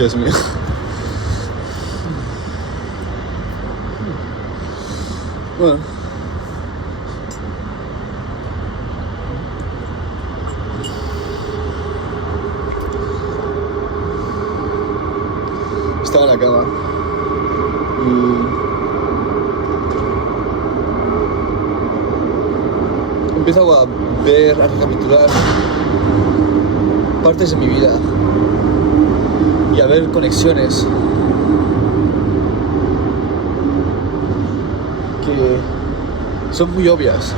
Dios mío. Bueno. Estaba en la cama y empiezo a ver, a recapitular partes de mi vida y a ver conexiones que son muy obvias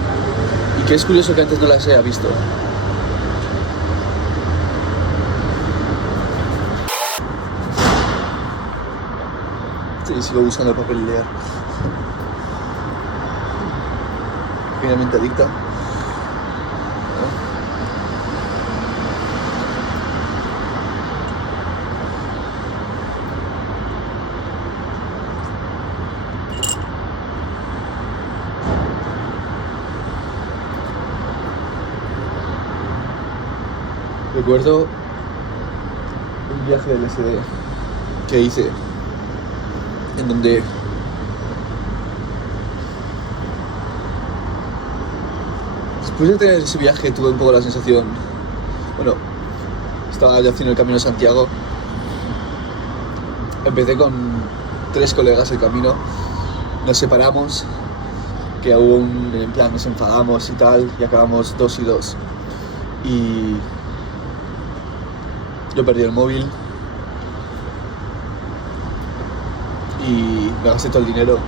y que es curioso que antes no las haya visto. Sí, sigo buscando el papel y leer. Finalmente adicta. Recuerdo un viaje del LSD que hice en donde después de tener ese viaje tuve un poco la sensación, bueno, estaba ya haciendo el camino de Santiago, empecé con 3 colegas el camino, nos separamos, que hubo en plan nos enfadamos y tal, y acabamos 2 y 2, y yo perdí el móvil y me gasté todo el dinero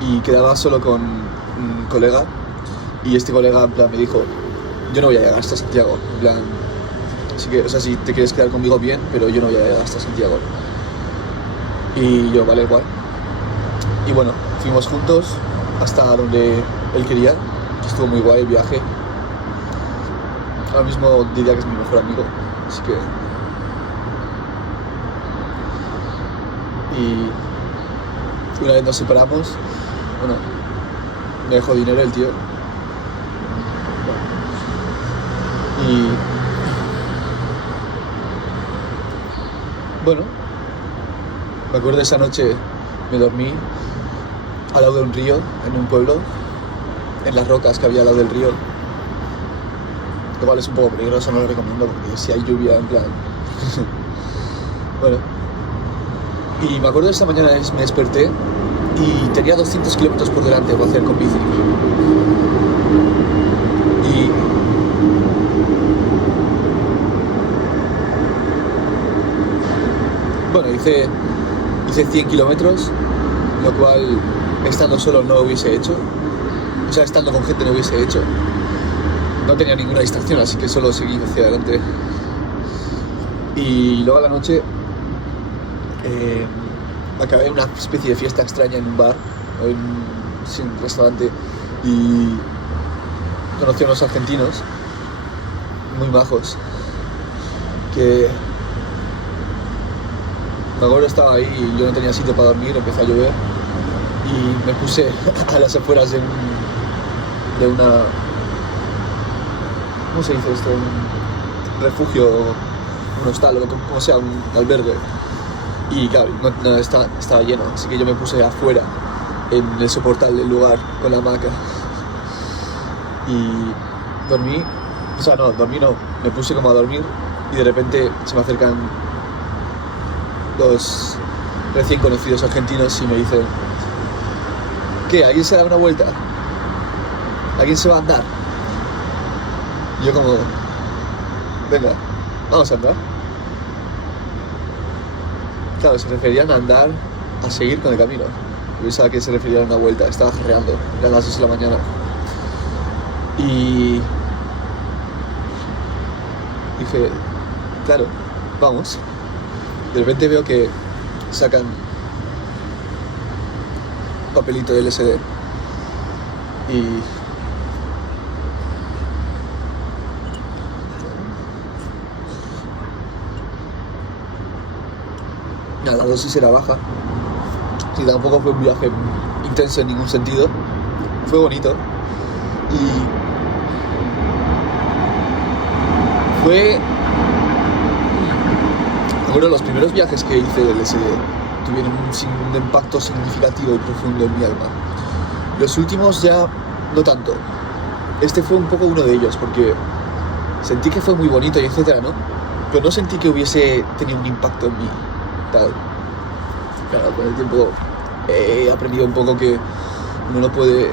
y quedaba solo con un colega y este colega en plan me dijo, yo no voy a llegar hasta Santiago, en plan, así que, o sea, si te quieres quedar conmigo bien, pero yo no voy a llegar hasta Santiago. Y yo, vale, igual. Y bueno, fuimos juntos hasta donde él quería, estuvo muy guay el viaje. Ahora mismo diría que es mi mejor amigo, así que... Y una vez nos separamos, bueno, me dejó dinero el tío. Y bueno, me acuerdo esa noche me dormí al lado de un río, en un pueblo, en las rocas que había al lado del río. Lo cual es un poco peligroso, no lo recomiendo porque si hay lluvia, en plan... Bueno. Y me acuerdo de esta mañana me desperté y tenía 200 kilómetros por delante para hacer con bici. Y... bueno, hice 100 kilómetros, lo cual estando solo no hubiese hecho. O sea, estando con gente no hubiese hecho. No tenía ninguna distracción, así que solo seguí hacia adelante. Y luego a la noche acabé en una especie de fiesta extraña en un bar, en un restaurante, y conocí a unos argentinos muy majos que me acuerdo estaba ahí y yo no tenía sitio para dormir, empezó a llover y me puse a las afueras de una... ¿cómo se dice esto? Un refugio, un hostal, o como sea, un albergue. Y claro, no estaba lleno, así que yo me puse afuera, en el soportal del lugar, con la hamaca. Y dormí, o sea, no, dormí no, me puse como a dormir y de repente se me acercan los recién conocidos argentinos y me dicen, ¿qué? ¿Alguien se da una vuelta? ¿Alguien se va a andar? Y yo como, venga, vamos a andar. Claro, se referían a andar, a seguir con el camino. Yo pensaba que se referían a una vuelta, estaba jarreando, eran las 6 de la mañana. Y dije, claro, vamos. De repente veo que sacan papelito de LSD y nada, la dosis era baja. Sí, tampoco fue un viaje intenso en ningún sentido. Fue bonito. Y fue Bueno, los primeros viajes que hice del LSD tuvieron un impacto significativo y profundo en mi alma. Los últimos ya no tanto. Este fue un poco uno de ellos, porque sentí que fue muy bonito y etcétera, ¿no? Pero no sentí que hubiese tenido un impacto en mí, tal. Claro, con el tiempo he aprendido un poco que uno no puede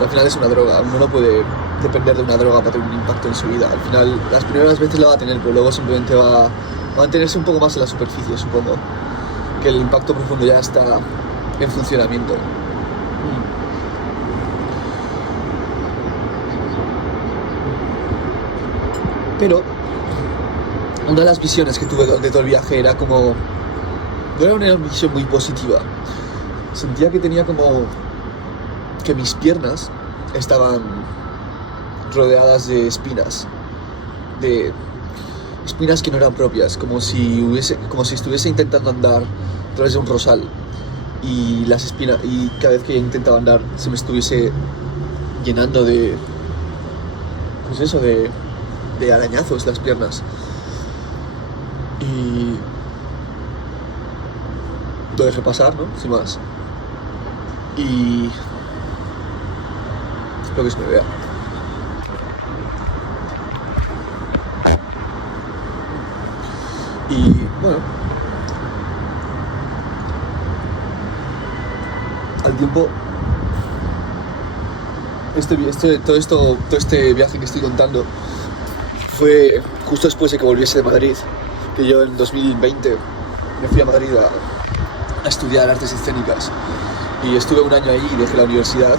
al final es una droga, uno no puede depender de una droga para tener un impacto en su vida. Al final, las primeras veces la va a tener, pero luego simplemente va a mantenerse un poco más en la superficie, supongo. Que el impacto profundo ya está en funcionamiento. Pero una de las visiones que tuve durante todo el viaje era como... No era una visión muy positiva. Sentía que tenía como... que mis piernas estaban rodeadas de espinas. De espinas que no eran propias, como si estuviese intentando andar a través de un rosal. Y las espinas... Y cada vez que intentaba andar se me estuviese llenando de... Pues eso, de arañazos las piernas. Y lo dejé pasar, ¿no? Sin más. Y espero que se me vea. Y bueno, al tiempo todo este viaje que estoy contando fue justo después de que volviese de Madrid, que yo en 2020 me fui a Madrid a estudiar artes escénicas y estuve un año ahí, dejé la universidad,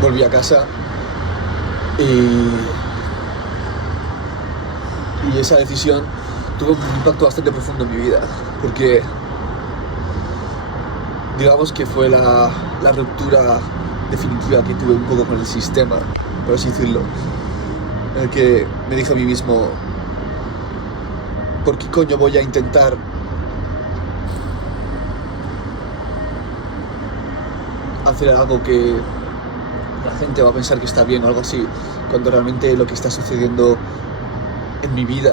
volví a casa y esa decisión tuvo un impacto bastante profundo en mi vida, porque digamos que fue la ruptura definitiva que tuve un poco con el sistema, por así decirlo, en el que me dije a mí mismo, ¿por qué coño voy a intentar hacer algo que la gente va a pensar que está bien o algo así, cuando realmente lo que está sucediendo en mi vida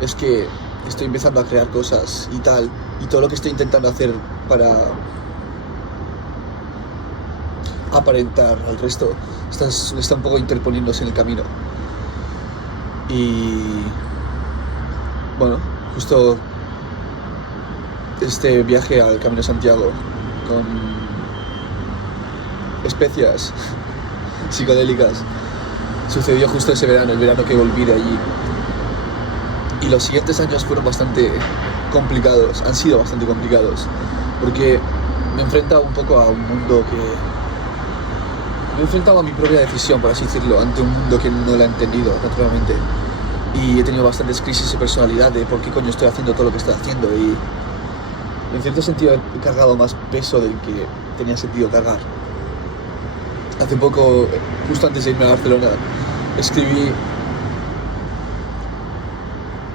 es que estoy empezando a crear cosas y tal, y todo lo que estoy intentando hacer para aparentar al resto está un poco interponiéndose en el camino? Y bueno, justo este viaje al Camino de Santiago con especias psicodélicas sucedió justo ese verano, el verano que volví de allí. Y los siguientes años fueron bastante complicados, han sido bastante complicados, porque me enfrentaba un poco a un mundo me enfrentaba a mi propia decisión, por así decirlo, ante un mundo que no la he entendido, naturalmente. Y he tenido bastantes crisis de personalidad de por qué coño estoy haciendo todo lo que estoy haciendo, y en cierto sentido he cargado más peso del que tenía sentido cargar. Hace poco, justo antes de irme a Barcelona, escribí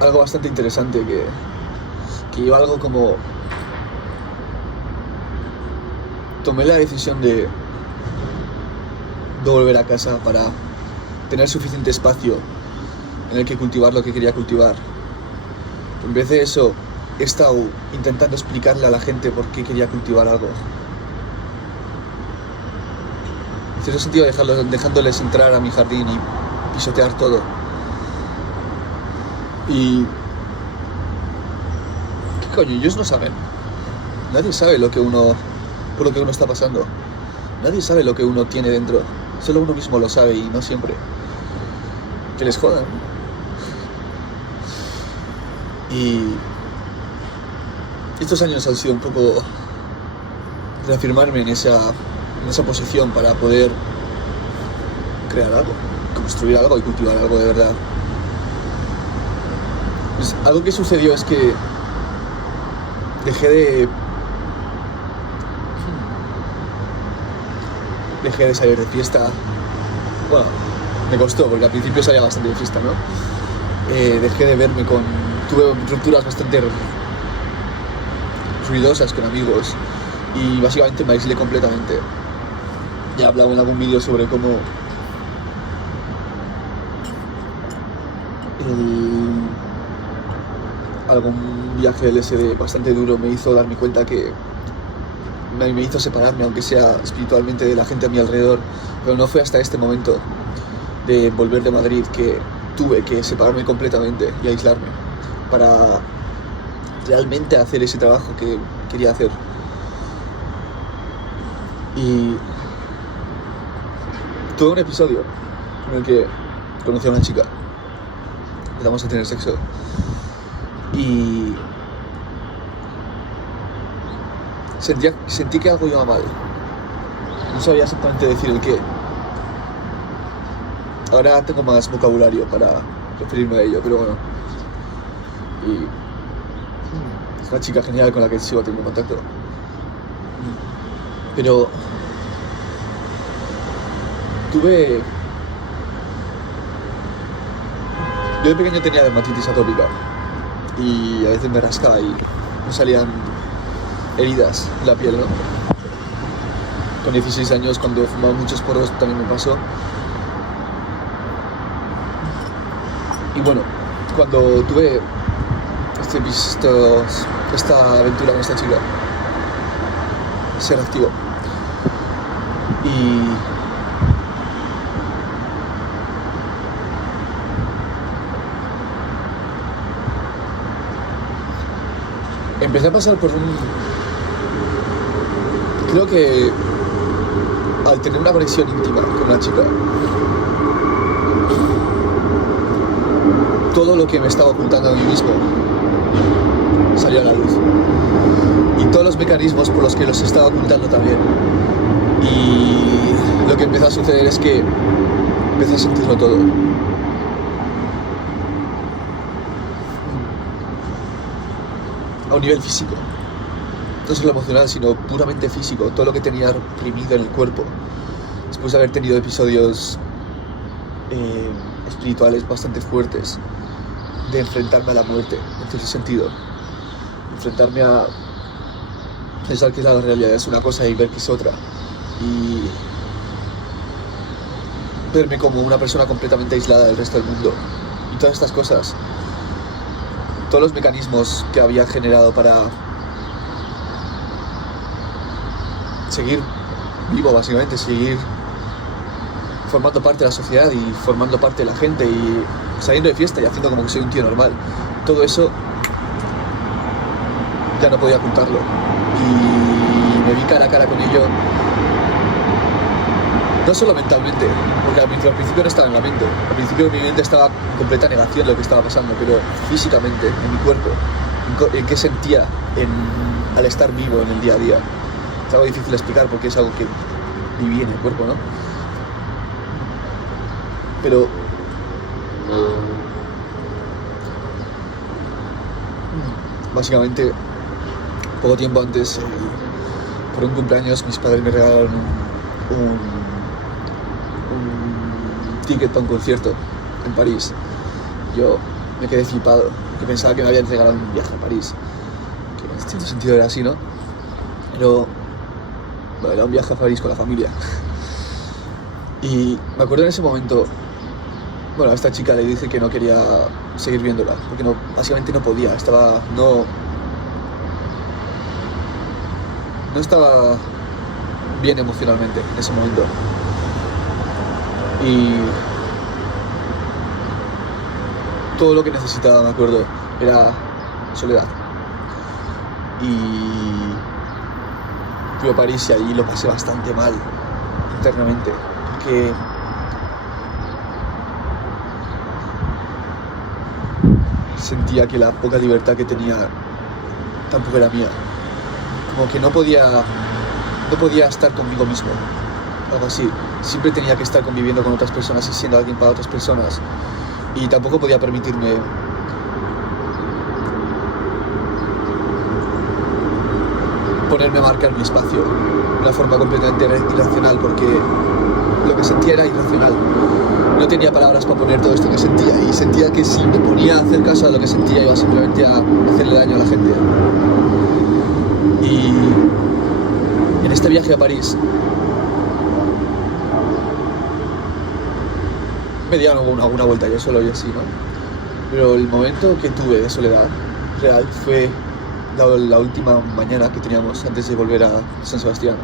algo bastante interesante que iba algo como... Tomé la decisión de volver a casa para tener suficiente espacio en el que cultivar lo que quería cultivar. En vez de eso, he estado intentando explicarle a la gente por qué quería cultivar algo. En cierto sentido, dejándoles entrar a mi jardín y pisotear todo. Y... ¿qué coño? Ellos no saben. Nadie sabe por lo que uno está pasando. Nadie sabe lo que uno tiene dentro. Solo uno mismo lo sabe, y no siempre. Que les jodan. Y estos años han sido un poco reafirmarme en esa posición para poder crear algo, construir algo y cultivar algo de verdad. Pues algo que sucedió es que dejé de salir de fiesta. Bueno, me costó, porque al principio salía bastante de fiesta, ¿no? Dejé de verme tuve rupturas bastante ruidosas con amigos, y básicamente me aislé completamente. Ya he hablado en algún vídeo sobre cómo algún viaje LSD bastante duro me hizo darme cuenta que me hizo separarme, aunque sea espiritualmente, de la gente a mi alrededor, pero no fue hasta este momento de volver de Madrid que tuve que separarme completamente y aislarme para realmente hacer ese trabajo que quería hacer. Y tuve un episodio en el que conocí a una chica, empezamos a tener sexo y sentí que algo iba mal. No sabía exactamente decir el qué. Ahora tengo más vocabulario para referirme a ello, pero bueno. Y es una chica genial con la que sigo teniendo contacto. Pero yo de pequeño tenía dermatitis atópica y a veces me rascaba y me salían heridas en la piel, ¿no? Con 16 años, cuando fumaba muchos porros, también me pasó. Y bueno, cuando tuve esta aventura con esta chica, se reactivó. Y empecé a pasar por creo que al tener una conexión íntima con una chica, todo lo que me estaba ocultando a mí mismo salió a la luz. Y todos los mecanismos por los que los estaba ocultando también. Y lo que empezó a suceder es que empecé a sentirlo todo. A un nivel físico. No solo emocional, sino puramente físico. Todo lo que tenía reprimido en el cuerpo. Después de haber tenido episodios espirituales bastante fuertes. De enfrentarme a la muerte, en cierto sentido. Enfrentarme a pensar que la realidad es una cosa y ver que es otra. Y verme como una persona completamente aislada del resto del mundo. Y todas estas cosas. Todos los mecanismos que había generado para seguir vivo, básicamente, seguir formando parte de la sociedad y formando parte de la gente y saliendo de fiesta y haciendo como que soy un tío normal. Todo eso ya no podía ocultarlo y me vi cara a cara con ello, no solo mentalmente, porque al principio no estaba en la mente, al principio mi mente estaba en completa negación de lo que estaba pasando, pero físicamente, en mi cuerpo, en qué sentía al estar vivo en el día a día. Es algo difícil de explicar porque es algo que viví en el cuerpo, ¿no? Pero básicamente poco tiempo antes, por un cumpleaños, mis padres me regalaron un ticket para un concierto en París. Yo me quedé flipado porque pensaba que me habían regalado un viaje a París, que en cierto sentido era así, ¿no? Pero bueno, era un viaje a París con la familia. Y me acuerdo en ese momento, bueno, a esta chica le dije que no quería seguir viéndola, porque básicamente no podía, no estaba bien emocionalmente en ese momento. Y todo lo que necesitaba, me acuerdo, era soledad. Y fui a París y allí lo pasé bastante mal internamente, porque sentía que la poca libertad que tenía tampoco era mía. Como que no podía estar conmigo mismo, algo así. Siempre tenía que estar conviviendo con otras personas y siendo alguien para otras personas. Y tampoco podía permitirme ponerme a marcar mi espacio de una forma completamente irracional, porque lo que sentía era irracional. No tenía palabras para poner todo esto que sentía y sentía que si me ponía a hacer caso a lo que sentía iba simplemente a hacerle daño a la gente. Y en este viaje a París me dieron alguna vuelta yo solo y así, ¿no? Pero el momento que tuve de soledad real fue la última mañana que teníamos antes de volver a San Sebastián.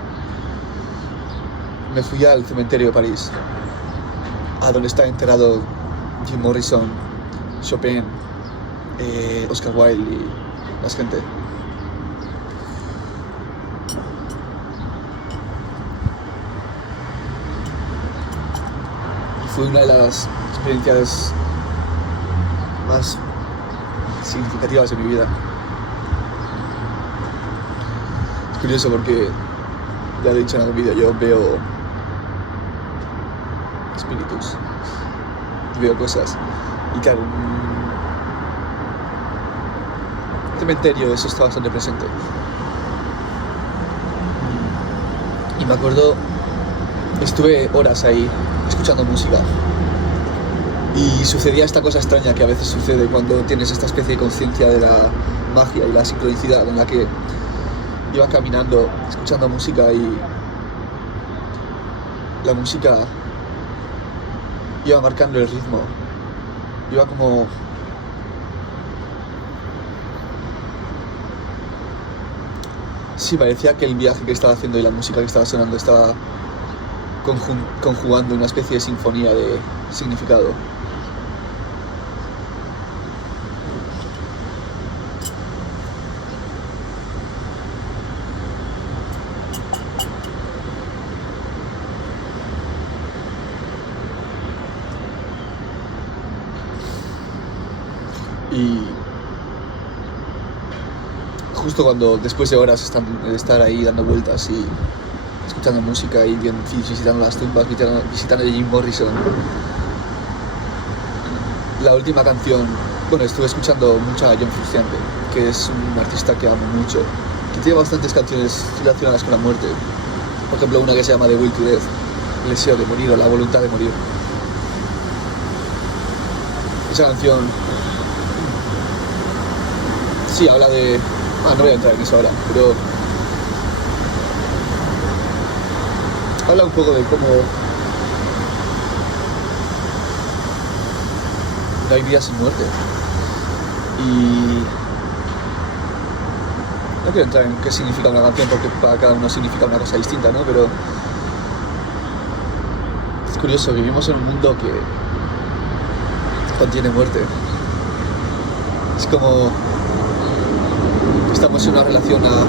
Me fui al cementerio de París, a donde está enterrado Jim Morrison, Chopin, Oscar Wilde y más gente. Y fue una de las experiencias más significativas de mi vida. Es curioso porque, ya lo he dicho en el vídeo, yo veo espíritus, veo cosas, y claro, en un cementerio eso está bastante presente. Y me acuerdo, estuve horas ahí escuchando música y sucedía esta cosa extraña que a veces sucede cuando tienes esta especie de conciencia de la magia y la sincronicidad, en la que iba caminando escuchando música y la música iba marcando el ritmo, iba como sí, parecía que el viaje que estaba haciendo y la música que estaba sonando estaba conjugando una especie de sinfonía de significado. Y justo cuando, después de horas de estar ahí dando vueltas y escuchando música y visitando las tumbas, visitando a Jim Morrison, la última canción, bueno, estuve escuchando mucho a John Frusciante, que es un artista que amo mucho, que tiene bastantes canciones relacionadas con la muerte. Por ejemplo, una que se llama The Will to Death, el deseo de morir o la voluntad de morir. Esa canción sí habla de... no voy a entrar en eso ahora, pero habla un poco de cómo no hay vida sin muerte. Y no quiero entrar en qué significa una canción porque para cada uno significa una cosa distinta, ¿no? Pero es curioso, vivimos en un mundo que contiene muerte. Es como estamos en una relación a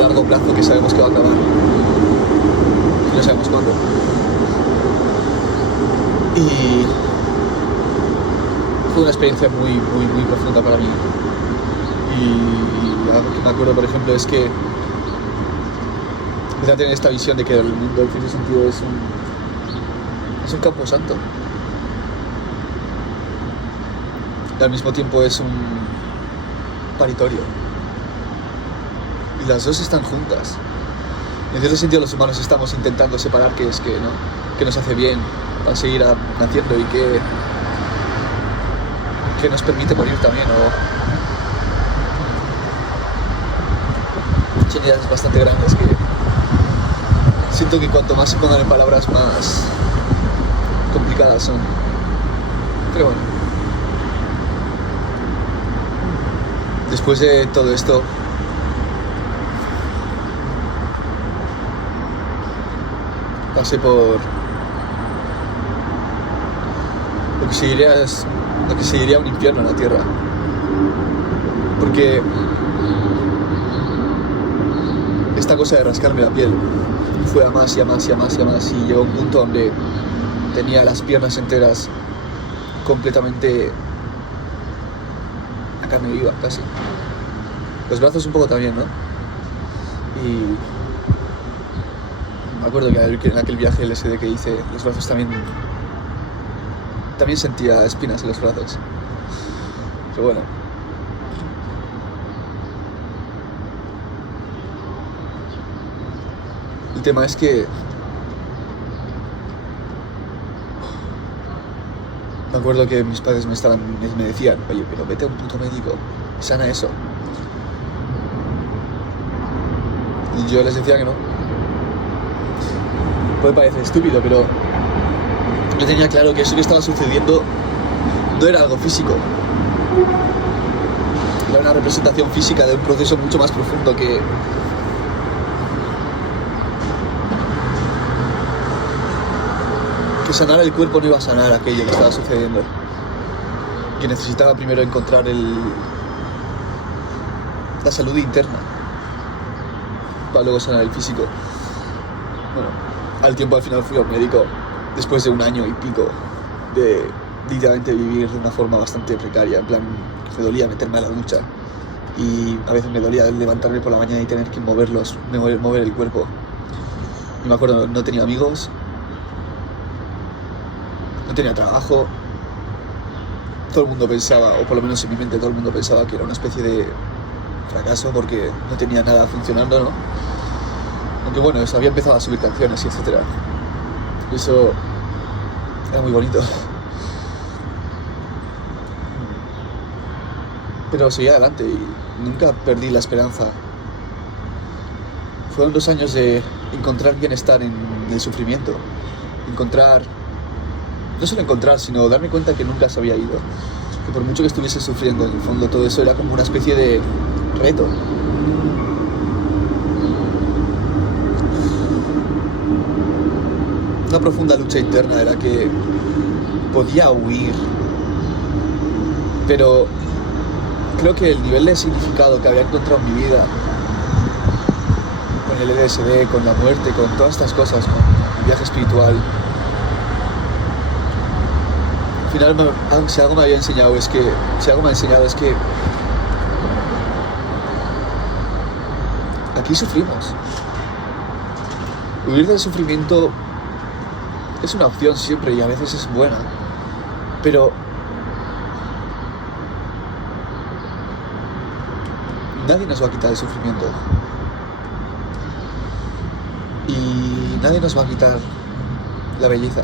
largo plazo que sabemos que va a acabar y no sabemos cuándo. Y fue una experiencia muy, muy, muy profunda para mí. Y algo que me acuerdo, por ejemplo, es que empecé a tener esta visión de que el mundo, en cierto sentido, es un campo santo. Y al mismo tiempo es un paritorio. Y las dos están juntas. En cierto sentido, los humanos estamos intentando separar qué es qué, ¿no? Qué nos hace bien para seguir naciendo y qué nos permite morir también, son ideas bastante grandes que siento que cuanto más se pongan en palabras más complicadas son. Pero bueno, después de todo esto pasé por lo que seguiría un infierno en la tierra, porque esta cosa de rascarme la piel fue a más y a más y a más y a más, y llegó a un punto donde tenía las piernas enteras completamente a carne viva, casi. Los brazos un poco también, ¿no? Y me acuerdo que en aquel viaje LSD que hice, los brazos también sentía espinas en los brazos. Pero bueno. El tema es que me acuerdo que mis padres me decían, oye, pero vete a un puto médico, sana eso. Y yo les decía que no. Puede parecer estúpido, pero yo tenía claro que eso que estaba sucediendo no era algo físico. Era una representación física de un proceso mucho más profundo que sanar el cuerpo no iba a sanar aquello que estaba sucediendo. Que necesitaba primero encontrar la salud interna para luego sanar el físico. Bueno, al tiempo al final fui a un médico después de 1 año y pico de literalmente vivir de una forma bastante precaria. En plan, me dolía meterme a la ducha y a veces me dolía levantarme por la mañana y tener que mover el cuerpo. Y me acuerdo, no tenía amigos, no tenía trabajo. Todo el mundo pensaba, o por lo menos en mi mente todo el mundo pensaba que era una especie de fracaso porque no tenía nada funcionando, ¿no? Aunque bueno, había empezado a subir canciones y etcétera. Y eso era muy bonito. Pero seguí adelante y nunca perdí la esperanza. Fueron 2 años de encontrar bienestar en el sufrimiento. No solo encontrar, sino darme cuenta que nunca se había ido. Que por mucho que estuviese sufriendo, en el fondo todo eso era como una especie de reto. Una profunda lucha interna de la que podía huir. Pero creo que el nivel de significado que había encontrado en mi vida, con el LSD, con la muerte, con todas estas cosas, con el viaje espiritual, al final si algo me ha enseñado es que aquí sufrimos. Huir del sufrimiento es una opción siempre y a veces es buena, pero nadie nos va a quitar el sufrimiento y nadie nos va a quitar la belleza.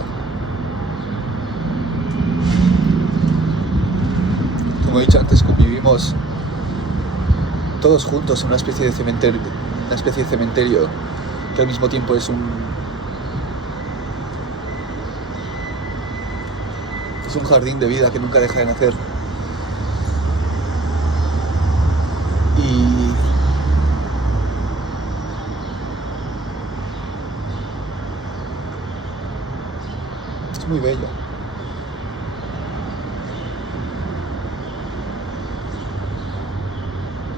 Como he dicho antes, convivimos todos juntos en una especie de cementerio que al mismo tiempo es un jardín de vida que nunca deja de nacer. Y es muy bello.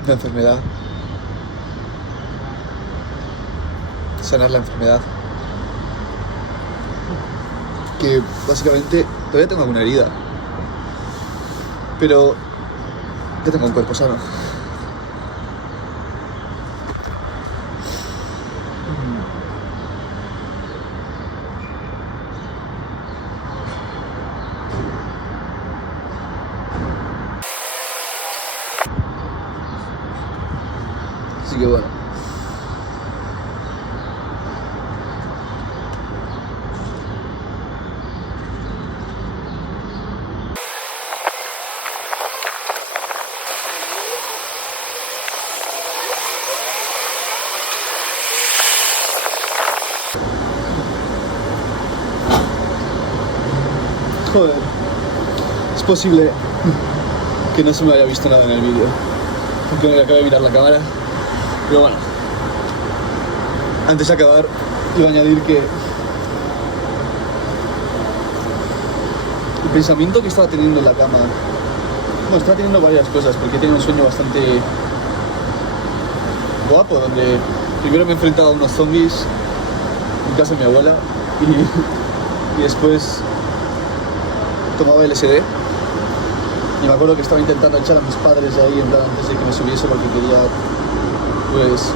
La enfermedad, sanar la enfermedad, que básicamente todavía tengo alguna herida, pero ya tengo un cuerpo sano. Así que bueno. Joder, es posible que no se me haya visto nada en el vídeo, porque me acabo de mirar la cámara. Pero bueno, antes de acabar, iba a añadir que el pensamiento que estaba teniendo en la cama, bueno, estaba teniendo varias cosas, porque he tenido un sueño bastante guapo, donde primero me he enfrentado a unos zombies en casa de mi abuela y después tomaba LSD. Y me acuerdo que estaba intentando echar a mis padres de ahí en plan antes de que me subiese porque quería, pues,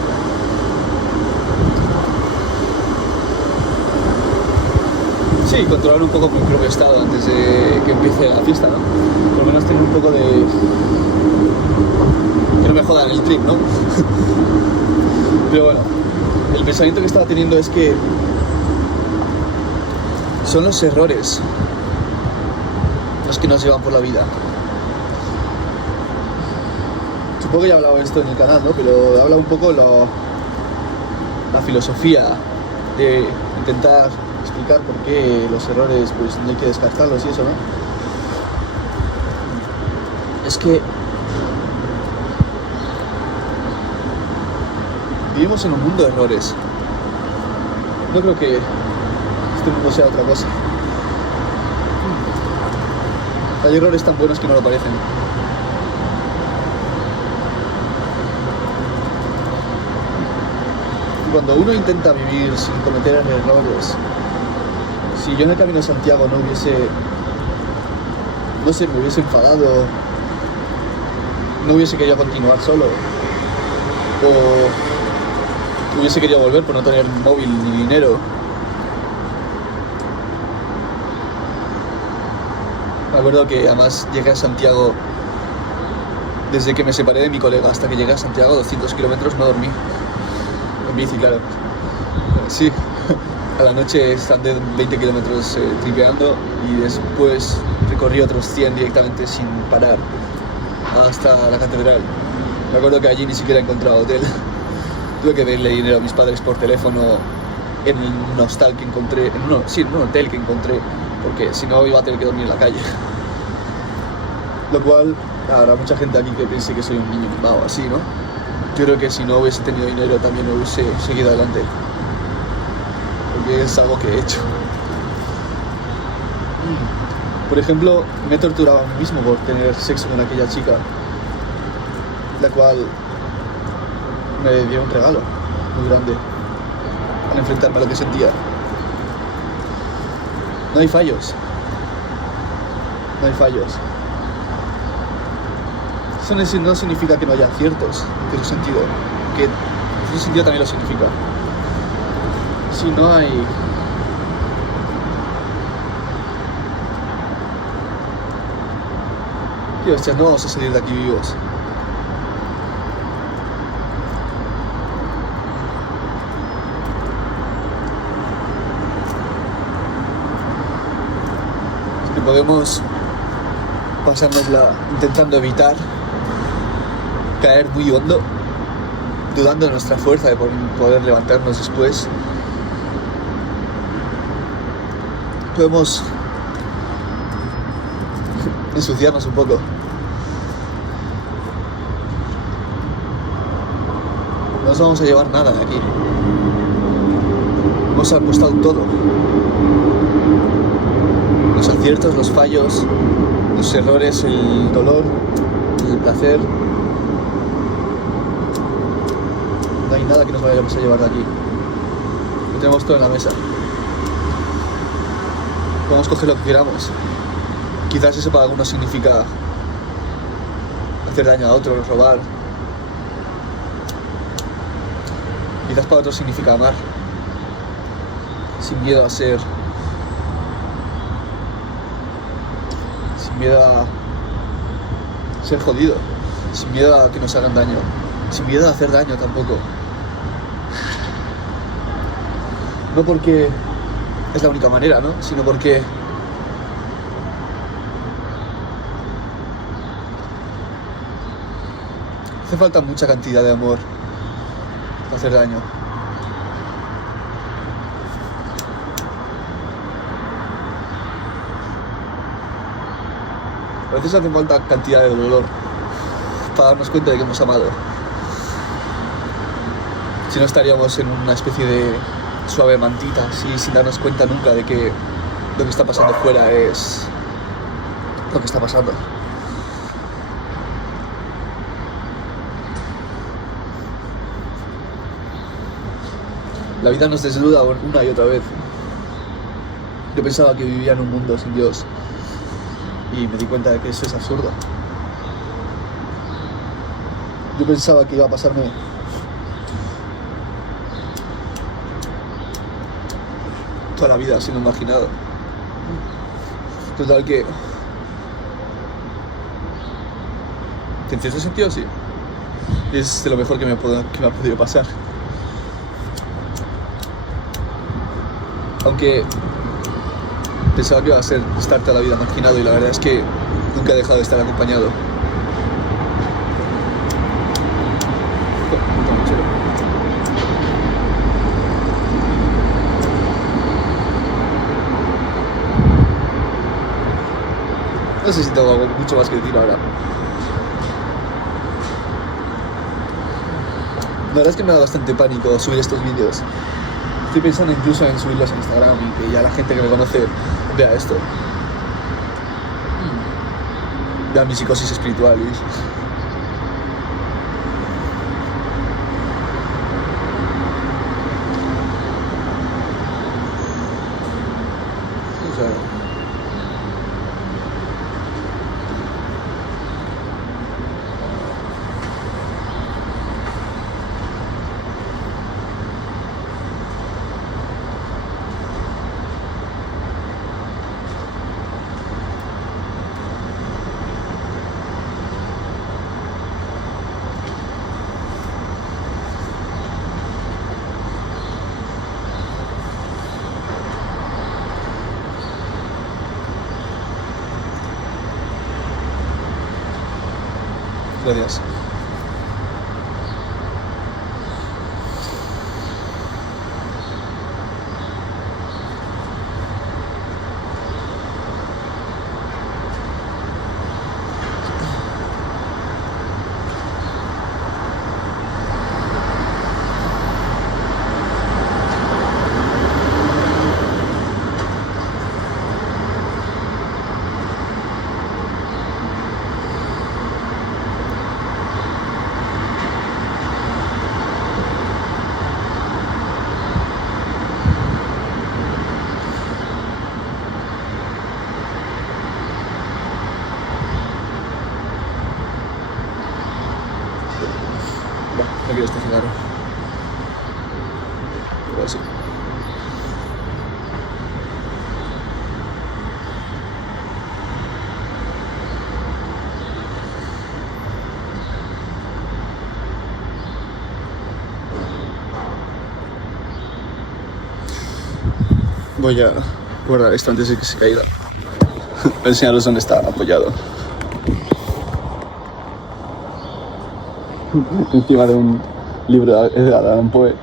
sí, controlar un poco mi propio estado antes de que empiece la fiesta, ¿no? Por lo menos tener un poco de... que no me jodan el trip, ¿no? Pero bueno, el pensamiento que estaba teniendo es que son los errores los que nos llevan por la vida. Supongo que ya he hablado de esto en el canal, ¿no? Pero he hablado un poco la filosofía de intentar explicar por qué los errores pues no hay que descartarlos y eso, ¿no? Es que vivimos en un mundo de errores. No creo que este mundo sea otra cosa. Hay errores tan buenos que no lo parecen. Y cuando uno intenta vivir sin cometer errores, si yo en el Camino de Santiago no hubiese, no sé, me hubiese enfadado, no hubiese querido continuar solo, o hubiese querido volver por no tener móvil ni dinero, me acuerdo que además llegué a Santiago, desde que me separé de mi colega hasta que llegué a Santiago, 200 kilómetros, no dormí. En bici, claro. Sí, a la noche andé 20 kilómetros tripeando y después recorrí otros 100 directamente sin parar hasta la catedral. Me acuerdo que allí ni siquiera he encontrado hotel. Tuve que pedirle dinero a mis padres por teléfono en un hostal que encontré, en un hotel que encontré, porque si no iba a tener que dormir en la calle. Lo cual, habrá mucha gente aquí que piense que soy un niño mimado, así, ¿no? Yo creo que si no hubiese tenido dinero también no hubiese seguido adelante, porque es algo que he hecho. Por ejemplo, me he torturado a mí mismo por tener sexo con aquella chica, la cual me dio un regalo muy grande al enfrentarme a lo que sentía. No hay fallos. No hay fallos. Eso no significa que no haya aciertos, en ese sentido. Que en ese sentido también lo significa. Si no hay... Tío, hostias, no vamos a salir de aquí vivos. Es que podemos pasárnosla intentando evitar caer muy hondo, dudando de nuestra fuerza de poder levantarnos después. Podemos ensuciarnos un poco. No nos vamos a llevar nada de aquí. Hemos apostado todo. Los aciertos, los fallos, los errores, el dolor, el placer. No hay nada que nos vayamos a llevar de aquí. Lo tenemos todo en la mesa. Podemos coger lo que queramos. Quizás eso para algunos significa hacer daño a otros, robar. Quizás para otros significa amar, sin miedo a ser, sin miedo a ser jodido, sin miedo a que nos hagan daño, sin miedo a hacer daño tampoco. No porque es la única manera, ¿no? Sino porque hace falta mucha cantidad de amor para hacer daño. A veces hace falta cantidad de dolor para darnos cuenta de que hemos amado. Si no, estaríamos en una especie de suave mantita, así, sin darnos cuenta nunca de que lo que está pasando fuera es lo que está pasando. La vida nos desnuda una y otra vez. Yo pensaba que vivía en un mundo sin Dios y me di cuenta de que eso es absurdo. Yo pensaba que iba a pasarme toda la vida siendo marginado. Total que en cierto sentido sí. Es de lo mejor que me ha podido pasar. Aunque pensaba que iba a estar toda la vida marginado y la verdad es que nunca he dejado de estar acompañado. No sé si tengo algo mucho más que decir ahora. La verdad es que me da bastante pánico subir estos vídeos. Estoy pensando incluso en subirlos a Instagram y que ya la gente que me conoce vea esto. Vea mi psicosis espiritual y... O sea... Gracias. No quiero este cigarro. Igual sí. Voy a guardar esto antes de que se caiga. Voy a enseñaros dónde está apoyado. Encima de un libro de Edgar Allan Poe.